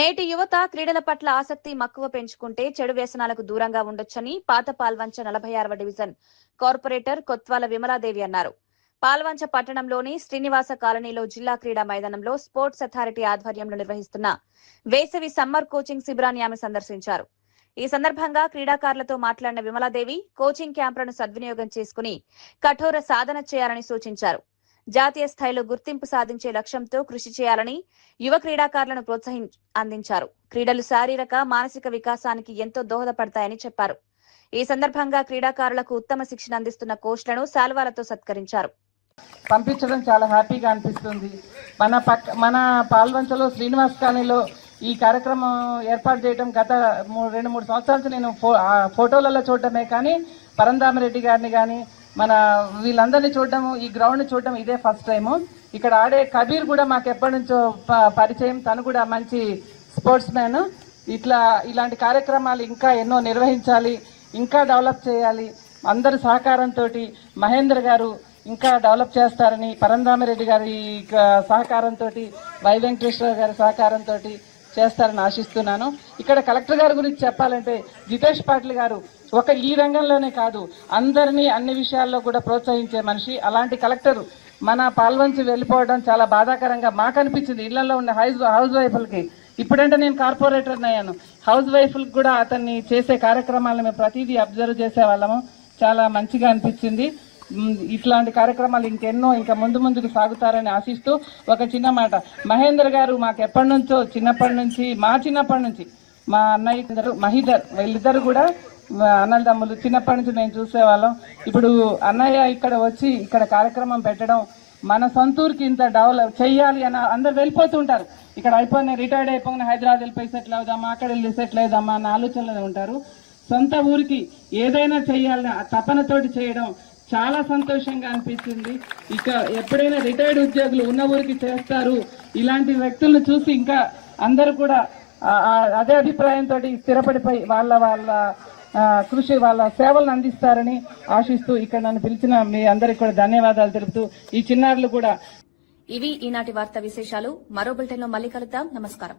నేటి యువత క్రీడల పట్ల ఆసక్తి మక్కువ పెంచుకుంటే చెడు వ్యసనాలకు దూరంగా ఉండొచ్చని పాత పాల్వంచ 46వ డివిజన్ కార్పొరేటర్ కొత్వాల విమలాదేవి అన్నారు. పాల్వంచ పట్టణంలోని శ్రీనివాస కాలనీలో జిల్లా క్రీడా మైదానంలో స్పోర్ట్స్ అథారిటీ ఆధ్వర్యంలో నిర్వహిస్తున్న వేసవి సమ్మర్ కోచింగ్ శిబిరాన్ని ఆమె సందర్శించారు. ఈ సందర్భంగా క్రీడాకారులతో మాట్లాడిన విమలాదేవి కోచింగ్ క్యాంపులను సద్వినియోగం చేసుకుని కఠోర సాధన చేయాలని సూచించారు. జాతీయ స్థాయిలో గుర్తింపు సాధించే లక్ష్యంతో కృషి చేయాలని యువ క్రీడాకారులను అందించారు. క్రీడలు శారీరక మానసిక వికాసానికి ఎంతో దోహదపడతాయని చెప్పారు. ఈ సందర్భంగా క్రీడాకారులకు ఉత్తమ శిక్షణ అందిస్తున్న కోచ్లను శాల్వాలతో సత్కరించారు. పంపించడం చాలా హ్యాపీగా అనిపిస్తుంది. మన పాల్వంచలో శ్రీనివాస్ కాలనీలో ఈ కార్యక్రమం ఏర్పాటు చేయడం గత 2-3 సంవత్సరాల నుంచి నేను ఫోటోలలో చూడటమే కానీ పరంధామరెడ్డి గారిని కానీ మన వీళ్ళందరినీ చూడడం, ఈ గ్రౌండ్ని చూడడం ఇదే ఫస్ట్ టైము. ఇక్కడ ఆడే కబీర్ కూడా మాకు ఎప్పటి నుంచో పరిచయం. తను కూడా మంచి స్పోర్ట్స్ మ్యాన్. ఇలాంటి కార్యక్రమాలు ఇంకా ఎన్నో నిర్వహించాలి, ఇంకా డెవలప్ చేయాలి. అందరి సహకారంతో మహేంద్ర గారు ఇంకా డెవలప్ చేస్తారని, పరంధామరెడ్డి గారి సహకారంతో, వై వెంకటేశ్వర గారి సహకారంతో చేస్తారని ఆశిస్తున్నాను. ఇక్కడ కలెక్టర్ గారి గురించి చెప్పాలంటే జితేష్ పాటిల్ గారు ఈ రంగంలోనే కాదు అందరినీ అన్ని విషయాల్లో కూడా ప్రోత్సహించే మనిషి. అలాంటి కలెక్టర్ మన పాల్వంచి వెళ్ళిపోవడం చాలా బాధాకరంగా మాకు అనిపించింది. ఇళ్లలో ఉన్న హౌస్ వైఫ్లకి. ఇప్పుడంటే నేను కార్పొరేటర్ అయ్యాను. హౌస్ వైఫ్లకు కూడా అతన్ని చేసే కార్యక్రమాలను మేము ప్రతిదీ అబ్జర్వ్ చేసేవాళ్ళము. చాలా మంచిగా అనిపించింది. ఇట్లాంటి కార్యక్రమాలు ఇంకా ముందుకు సాగుతారని ఆశిస్తూ ఒక చిన్న మాట. మహేంద్ర గారు మాకు ఎప్పటి నుంచో చిన్నప్పటి నుంచి మా అన్నయ్య మహిధర్ వీళ్ళిద్దరు కూడా అన్నదమ్ములు. చిన్నప్పటి నుంచి మేము చూసేవాళ్ళం. ఇప్పుడు అన్నయ్య ఇక్కడ వచ్చి ఇక్కడ కార్యక్రమం పెట్టడం, మన సొంతూరుకి ఇంత డెవలప్ చెయ్యాలి అని అందరు వెళ్ళిపోతుంటారు. ఇక్కడ రిటైర్డ్ అయిపోయిన హైదరాబాద్ వెళ్ళిపోయి సెటిల్ అవుదామా, అక్కడ వెళ్ళి సెటిల్ అవుదామా అన్న ఆలోచనలో ఉంటారు. సొంత ఊరికి ఏదైనా చెయ్యాలని తపనతోటి చేయడం చాలా సంతోషంగా అనిపించింది. ఇక ఎప్పుడైనా రిటైర్డ్ ఉద్యోగులు ఉన్న ఊరికి చేస్తారు. ఇలాంటి వ్యక్తులను చూసి ఇంకా అందరూ కూడా అదే అభిప్రాయంతో స్థిరపడిపోయి వాళ్ళ కృషి, వాళ్ళ సేవలను అందిస్తారని ఆశిస్తూ ఇక్కడ నన్ను పిలిచిన మీ అందరికి కూడా ధన్యవాదాలు తెలుపుతూ ఈ చిన్నారులు కూడా. ఇవి ఈనాటి వార్తా విశేషాలు. మరో బులెటిన్లో మళ్ళీ కలుద్దాం. నమస్కారం.